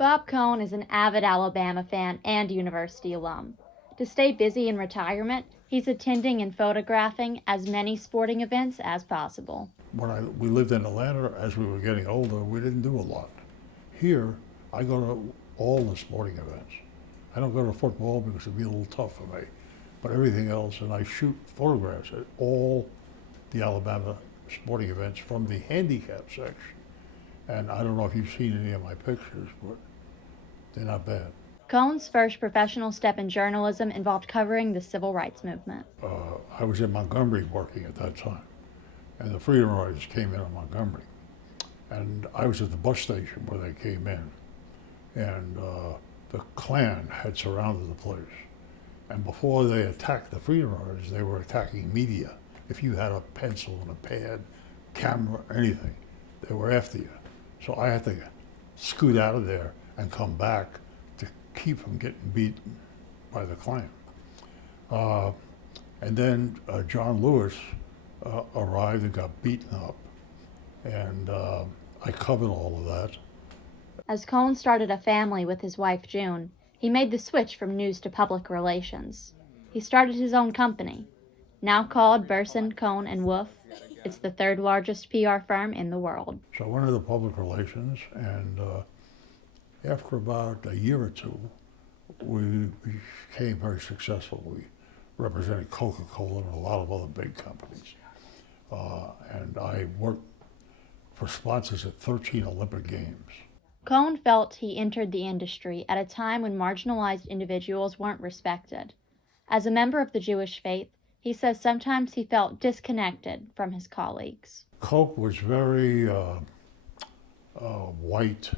Bob Cohn is an avid Alabama fan and university alum. To stay busy in retirement, he's attending and photographing as many sporting events as possible. We lived in Atlanta, as we were getting older, we didn't do a lot. Here, I go to all the sporting events. I don't go to football because it'd be a little tough for me, but everything else, and I shoot photographs at all the Alabama sporting events from the handicap section. And I don't know if you've seen any of my pictures, but they're not bad. Cohn's first professional step in journalism involved covering the civil rights movement. I was in Montgomery working at that time, and the Freedom Riders came in Montgomery. And I was at the bus station where they came in, and the Klan had surrounded the place. And before they attacked the Freedom Riders, they were attacking media. If you had a pencil and a pad, camera, anything, they were after you. So I had to scoot out of there and come back to keep from getting beaten by the Klan. And then John Lewis arrived and got beaten up. And I covered all of that. As Cohn started a family with his wife June, he made the switch from news to public relations. He started his own company, now called Burson, Cohn & Wolf. It's the third largest PR firm in the world. So I went into public relations, and after about a year or two, we became very successful. We represented Coca-Cola and a lot of other big companies. And I worked for sponsors at 13 Olympic Games. Cohn felt he entered the industry at a time when marginalized individuals weren't respected. As a member of the Jewish faith, he says sometimes he felt disconnected from his colleagues. Coke was very white.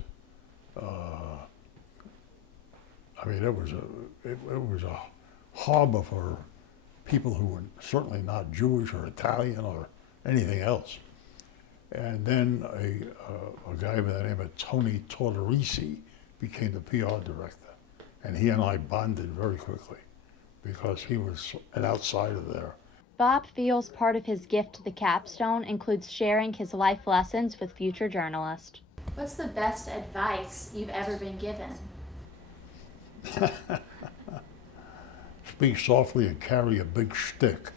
I mean, it was a harbor for people who were certainly not Jewish or Italian or anything else. And then a guy by the name of Tony Tortorisi became the PR director. And he and I bonded very quickly because he was an outsider there. Bob feels part of his gift to the capstone includes sharing his life lessons with future journalists. What's the best advice you've ever been given? Speak softly and carry a big stick.